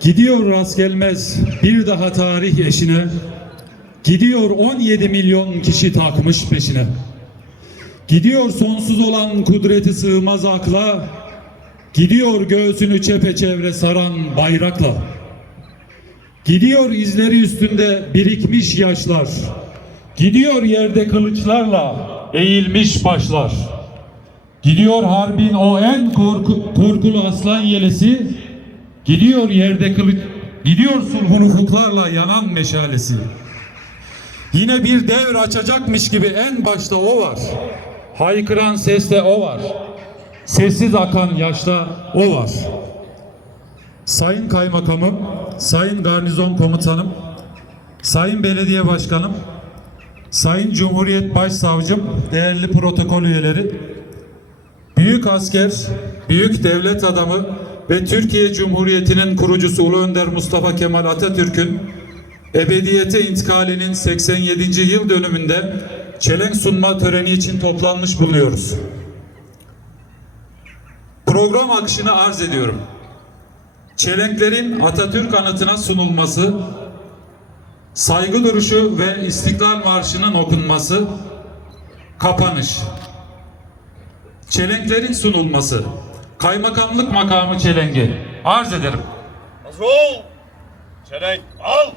Gidiyor rast gelmez bir daha tarih eşine. Gidiyor 17 milyon kişi takmış peşine. Gidiyor sonsuz olan kudreti sığmaz akla. Gidiyor göğsünü çepeçevre saran bayrakla. Gidiyor izleri üstünde birikmiş yaşlar. Gidiyor yerde kılıçlarla eğilmiş başlar. Gidiyor harbin o en korku, korkulu aslan yelesi. Gidiyor yerde kılıç, gidiyor sulhun ufuklarla yanan meşalesi. Yine bir devr açacakmış gibi en başta o var. Haykıran seste o var. Sessiz akan yaşta o var. Sayın Kaymakamım, Sayın Garnizon Komutanım, Sayın Belediye Başkanım, Sayın Cumhuriyet Başsavcım, değerli protokol üyeleri, büyük asker, büyük devlet adamı ve Türkiye Cumhuriyeti'nin kurucusu Ulu Önder Mustafa Kemal Atatürk'ün ebediyete intikalinin 87. yıl dönümünde çelenk sunma töreni için toplanmış bulunuyoruz. Program akışını arz ediyorum. Çelenklerin Atatürk anıtına sunulması, saygı duruşu ve İstiklal Marşı'nın okunması, kapanış. Çelenklerin sunulması, kaymakamlık makamı çelengi. Arz ederim. Hazır ol. Çelenk al.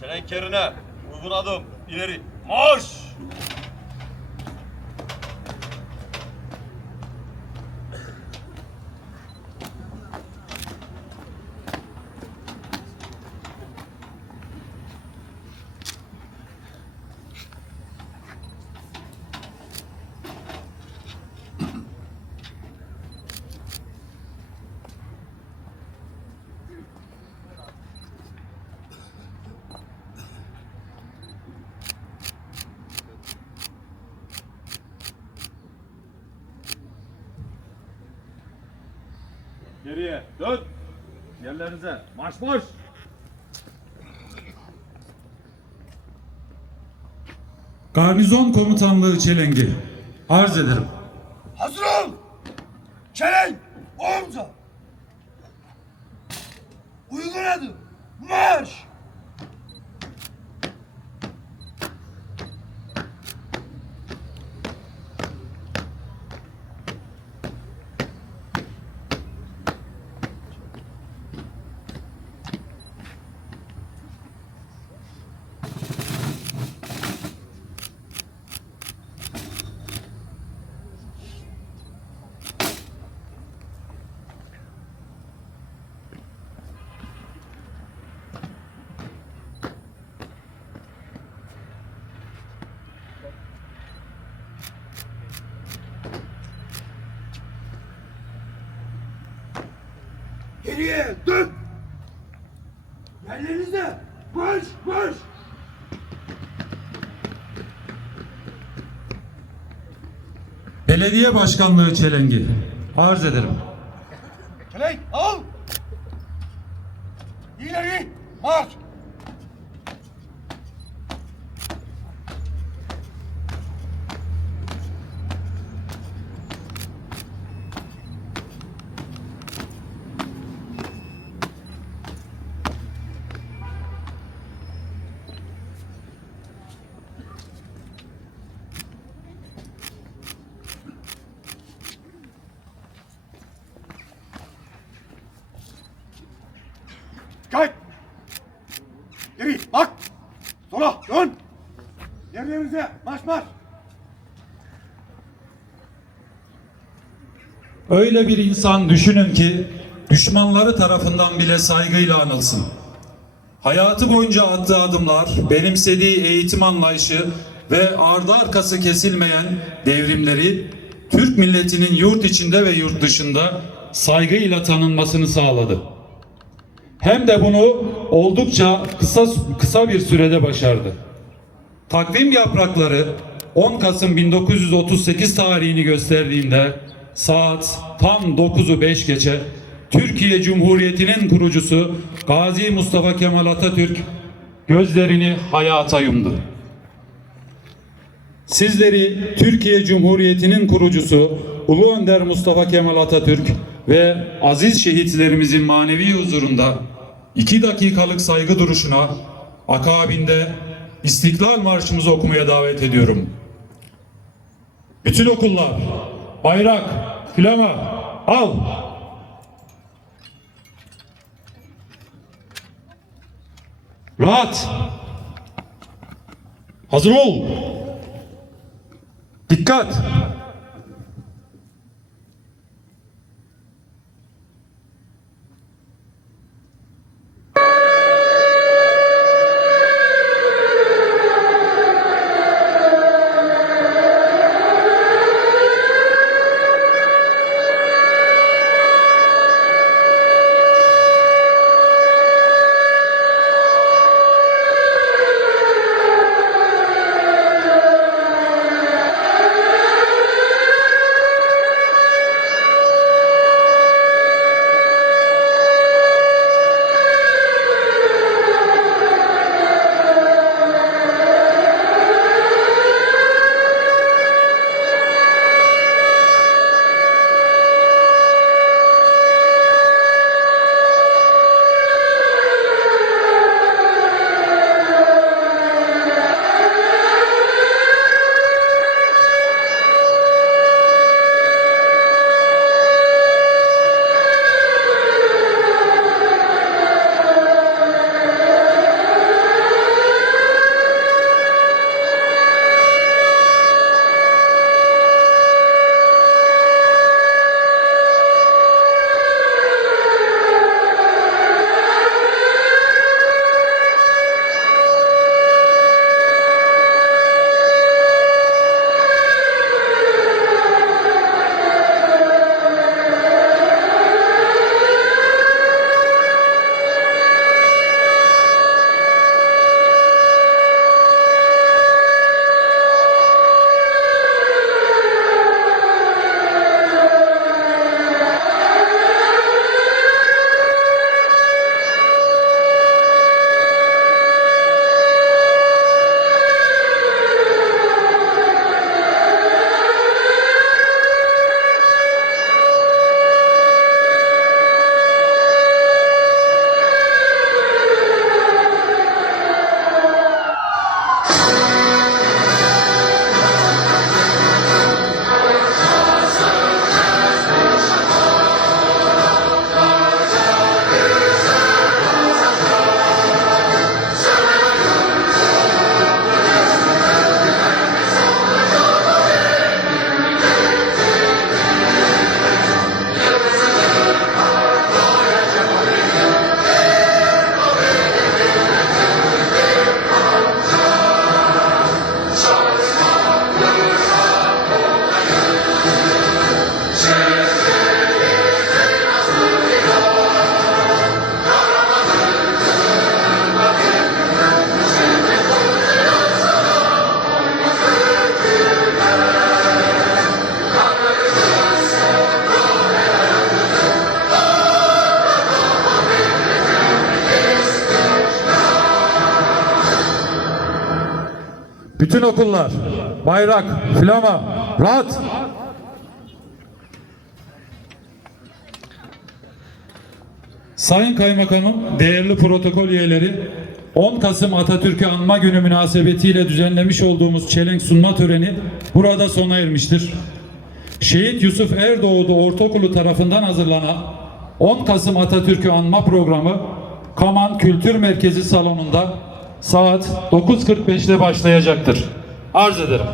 Çelenk yerine uygun adım ileri marş. Geriye dön. Yerlerinize marş marş. Garnizon Komutanlığı Çelengi. Arz ederim. Hazır ol! Çelenk! Omza! Uygun adım! Marş! Geriye dön! Yerlerinize! Marş! Marş! Belediye Başkanlığı Çelengi. Arz ederim. Çelenk al! İleri! Marş! Kalk! Geri bak! Sola dön! Yerlerinize marş marş! Öyle bir insan düşünün ki düşmanları tarafından bile saygıyla anılsın. Hayatı boyunca attığı adımlar, benimsediği eğitim anlayışı ve ardı arkası kesilmeyen devrimleri Türk milletinin yurt içinde ve yurt dışında saygıyla tanınmasını sağladı. Hem de bunu oldukça kısa kısa bir sürede başardı. Takvim yaprakları 10 Kasım 1938 tarihini gösterdiğinde saat tam 9'u 5 geçe Türkiye Cumhuriyeti'nin kurucusu Gazi Mustafa Kemal Atatürk gözlerini hayata yumdu. Sizleri Türkiye Cumhuriyeti'nin kurucusu Ulu Önder Mustafa Kemal Atatürk ve aziz şehitlerimizin manevi huzurunda iki dakikalık saygı duruşuna akabinde İstiklal Marşımızı okumaya davet ediyorum. Bütün okullar bayrak, flama al. Rahat. Hazır ol. Dikkat. Bütün okullar bayrak, flama rahat. Sayın Kaymakamım, değerli protokol üyeleri, 10 Kasım Atatürk'ü anma günü münasebetiyle düzenlemiş olduğumuz çelenk sunma töreni burada sona ermiştir. Şehit Yusuf Erdoğdu Ortaokulu tarafından hazırlanan 10 Kasım Atatürk'ü anma programı Kaman Kültür Merkezi salonunda saat 9.45'te başlayacaktır. Arz ederim.